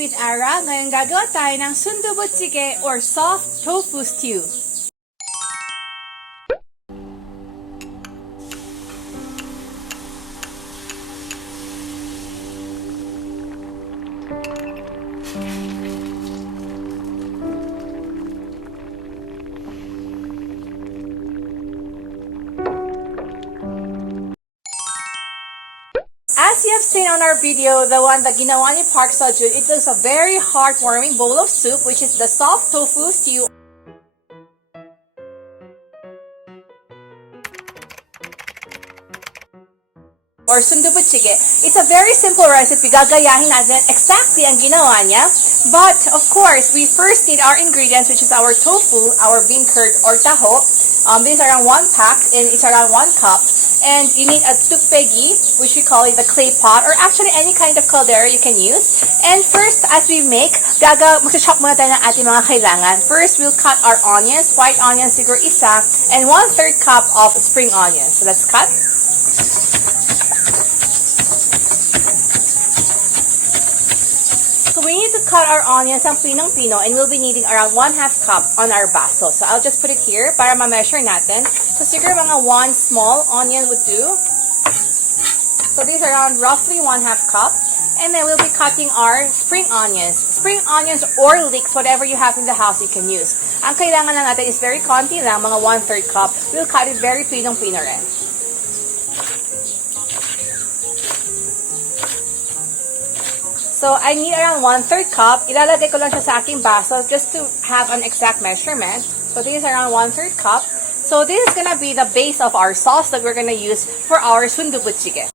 with Ara. Ngayon gagawa tayo ng sundubu jjigae or soft tofu stew. As you have seen on our video, the one that ginawa ni Park Seojoon, it was a very heartwarming bowl of soup, which is the soft tofu stew. Or sundubu jjigae. It's a very simple recipe. Gagayahin natin exactly ang ginawa niya. But, of course, we first need our ingredients, which is our tofu, our bean curd or taho. This is around 1 pack and it's around 1 cup. And you need a tupegi, which we call it the clay pot, or actually any kind of caldera you can use. And first, as we make, mag-chop muna tayo ng ating mga kailangan. First, we'll cut our onions, white onions siguro isa, and 1/3 cup of spring onions. So let's cut. So we need to cut our onions ng pinong-pino, and we'll be needing around 1/2 cup on our baso. So I'll just put it here para ma-measure natin. So siguro mga 1 small onion would do. So these are around roughly 1/2 cup. And then we'll be cutting our spring onions. Spring onions or leeks, whatever you have in the house, you can use. Ang kailangan lang natin is very konti lang, mga 1/3 cup. We'll cut it very pinong-pino rin. So, I need around 1/3 cup. Ilalagay ko lang siya sa aking baso just to have an exact measurement. So, this is around 1/3 cup. So, this is gonna be the base of our sauce that we're gonna use for our sundubu jjigae.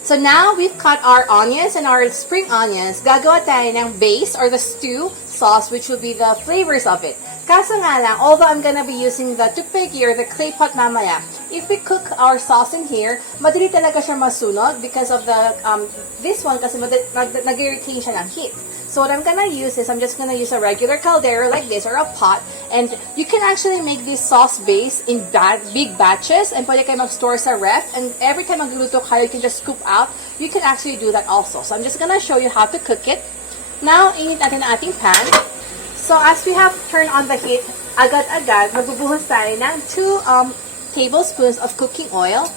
So, now we've cut our onions and our spring onions. Gagawa tayo ng base or the stew sauce, which will be the flavors of it. Kaso nga lang, although I'm gonna be using the tupegi or the clay pot mamaya, if we cook our sauce in here, madali talaga siya masunog because of the, this one kasi nag-retain siya ng heat. So what I'm gonna use is, I'm just gonna use a regular caldera like this or a pot, and you can actually make this sauce base in big batches, and pwede kayo mag-store sa ref, and every time magluluto kayo, you can just scoop out. You can actually do that also. So I'm just gonna show you how to cook it. Now, init natin ang ating pan. So, as we have turned on the heat, agad-agad, magbubuhos tayo ng 2 tablespoons of cooking oil.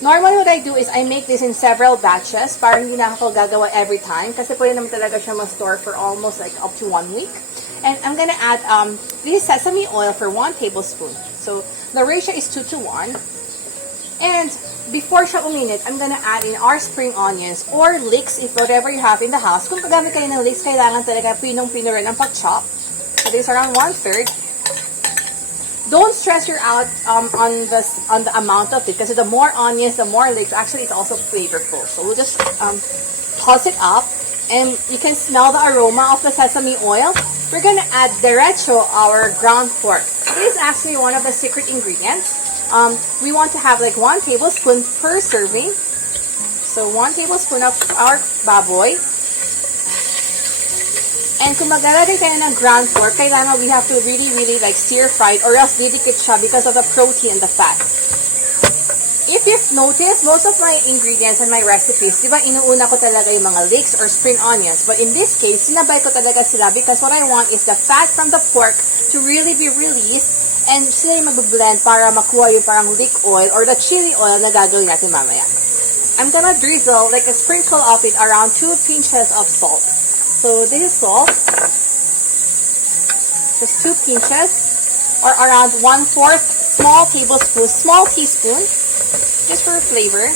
Normally, what I do is I make this in several batches para hindi na ako gagawa every time kasi pwede naman talaga siya ma-store for almost like up to 1 week. And I'm gonna add this sesame oil for 1 tablespoon. So, the ratio is 2:1. And before siya uminit, I'm gonna add in our spring onions or leeks, if whatever you have in the house. Kung gagamit kayo ng leeks, kailangan talaga pinong-pino rin ang pag-chop. So this is around 1/3. Don't stress your out on the amount of it, kasi the more onions, the more leeks, actually it's also flavorful. So we'll just toss it up, and you can smell the aroma of the sesame oil. We're gonna add derecho our ground pork. This is actually one of the secret ingredients. We want to have like 1 tablespoon per serving. So 1 tablespoon of our baboy. And kung maglalagay kayo ng ground pork, kailangan we have to really like stir fried or else didikit siya because of the protein and the fat. If you've noticed, most of my ingredients and my recipes, di ba inuuna ko talaga yung mga leeks or spring onions. But in this case, sinabay ko talaga sila because what I want is the fat from the pork to really be released, and sila yung mag-blend para makuha yung parang leek oil or the chili oil na gagawin natin mamaya. I'm gonna drizzle like a sprinkle of it around 2 pinches of salt. So this is salt. Just 2 pinches or around 1/4 small teaspoon, just for flavor.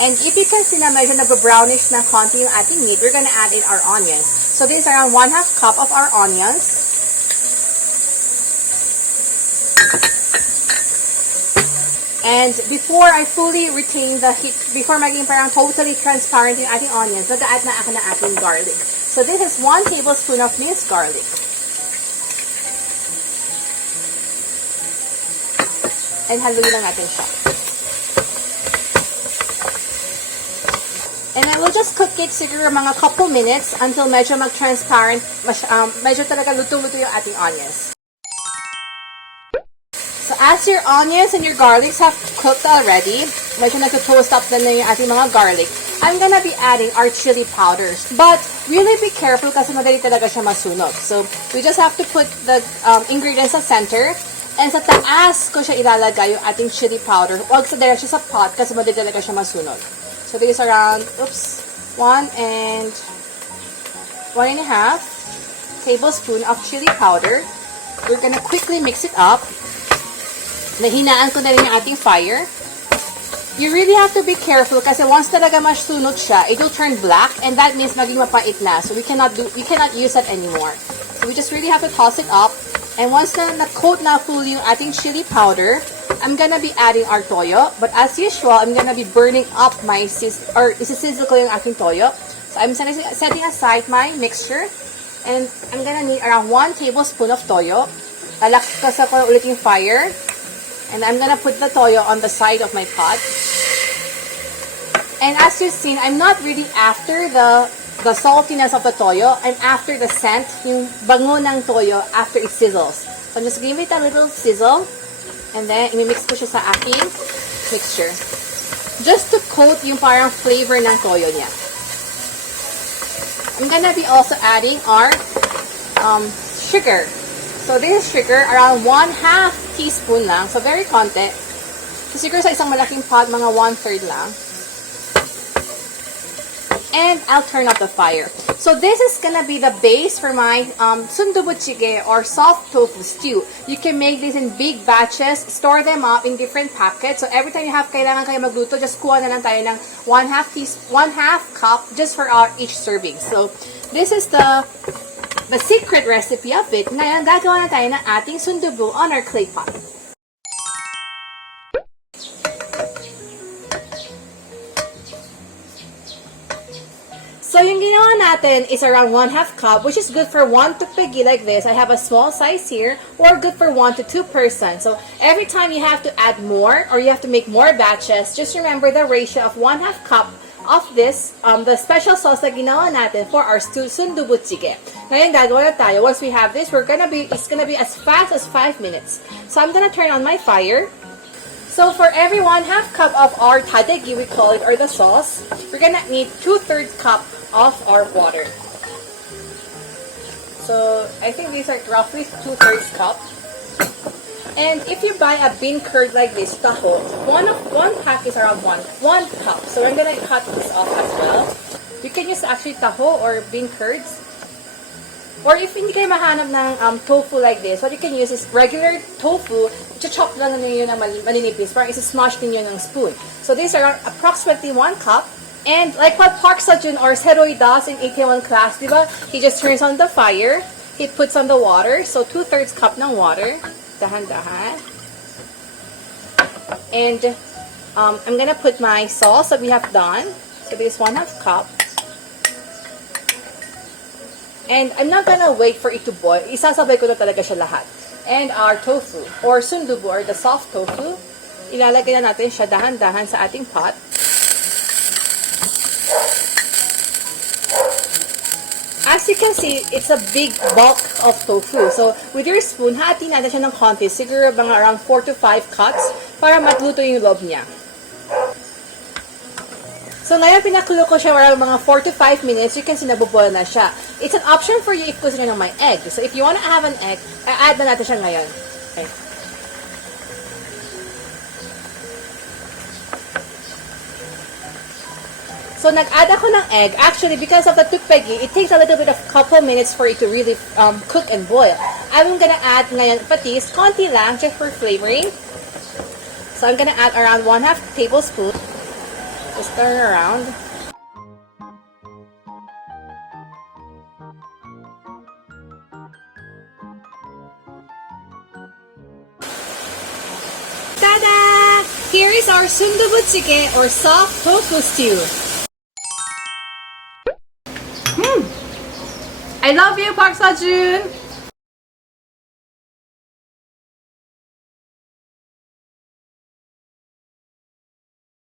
And if you can see na medyo nag-brownish na konti yung ating meat, we're gonna add in our onions. So this is around 1/2 cup of our onions. And before I fully retain the heat, before maging parang totally transparent yung ating onions, mag-add na ako ng ating garlic. So this is 1 tablespoon of minced garlic. And haluin lang natin siya. And I will just cook it siguro mga couple minutes until medyo mag-transparent, medyo talaga luto-luto yung ating onions. So as your onions and your garlics have cooked already, medyo nag-toast up na yung ating mga garlic, I'm gonna be adding our chili powders. But really be careful kasi madali talaga siya masunog. So, we just have to put the ingredients sa center. And sa taas ko siya ilalagay yung ating chili powder. Huwag sa diretso sa pot kasi madali talaga siya masunog. So, this is around, 1.5 tablespoon of chili powder. We're gonna quickly mix it up. Nahinaan ko na rin yung ating fire. You really have to be careful kasi once talaga masunog siya, it will turn black and that means maging mapait na. So we cannot use that anymore. So we just really have to toss it up. And once na-coat na full yung ating chili powder, I'm gonna be adding our toyo. But as usual, I'm gonna be burning up my isisizzle ko yung ating toyo. So I'm setting aside my mixture. And I'm gonna need around 1 tablespoon of toyo. Lalaksa ko ulit yung fire. And I'm gonna put the toyo on the side of my pot. And as you've seen, I'm not really after the saltiness of the toyo. I'm after the scent, yung bango ng toyo after it sizzles. So I'm just giving it a little sizzle. And then, imimix ko siya sa aking mixture. Just to coat yung parang flavor ng toyo niya. I'm gonna be also adding our sugar. So, this is sugar, around 1/2 teaspoon lang. So, very konti. So, siguro sa isang malaking pot, mga 1/3 lang. And I'll turn up the fire. So, this is gonna be the base for my SUNDUBU JJIGAE or soft tofu stew. You can make this in big batches, store them up in different packets. So, every time kailangan kayo magluto, just kuha na lang tayo ng 1/2 cup just for our each serving. So, this is the secret recipe of it. Ngayon, gagawa na tayo ng ating sundubu on our clay pot. So, yung ginawa natin is around 1/2 cup, which is good for 1 tupegi like this. I have a small size here, or good for 1 to 2 persons. So, every time you have to add more, or you have to make more batches, just remember the ratio of 1/2 cup of this, the special sauce na ginawa natin for our SUNDUBU JJIGAE. Ngayon, gagawa na tayo. Once we have this, it's gonna be as fast as 5 minutes. So, I'm gonna turn on my fire. So, for every 1/2 cup of our tadegi, we call it, or the sauce, we're gonna need 2/3 cup of our water. So, I think these are roughly 2/3 cup. And if you buy a bean curd like this, taho, one pack is around one cup. So I'm gonna cut this off as well. You can use actually taho or bean curds. Or if hindi kayo mahanap ng tofu like this, what you can use is regular tofu. Chop lang ninyo ng maninipis. Parang isa-smash ninyo ng spoon. So these are approximately 1 cup. And like what Park Seojoon or Seroyi does in Itaewon Class, diba? He just turns on the fire. He puts on the water. So 2/3 cup ng water. Dahan-dahan. And I'm gonna put my sauce that we have done. So this 1/2 cup. And I'm not gonna wait for it to boil. Isasabay ko na talaga siya lahat. And our tofu, or sundubu, or the soft tofu. Ilalagay na natin siya dahan-dahan sa ating pot. As you can see, it's a big bulk of tofu. So, with your spoon, hati natin siya ng konti. Siguro mga around 4 to 5 cuts para magluto yung loob niya. So, ngayon pinakulo ko siya around mga 4 to 5 minutes. You can see nabuboil na siya. It's an option for you if gusto nyo ng may egg. So, if you wanna have an egg, add na natin siya ngayon. Okay. So, nag-add ako ng egg. Actually, because of the tupegi, it takes a little bit of couple minutes for it to really cook and boil. I'm gonna add ngayon patis, konti lang, just for flavoring. So, I'm gonna add around 1/2 tablespoon. Just turn around. Tada! Here is our SUNDUBU JJIGAE or soft tofu stew. I love you, Park Seojoon!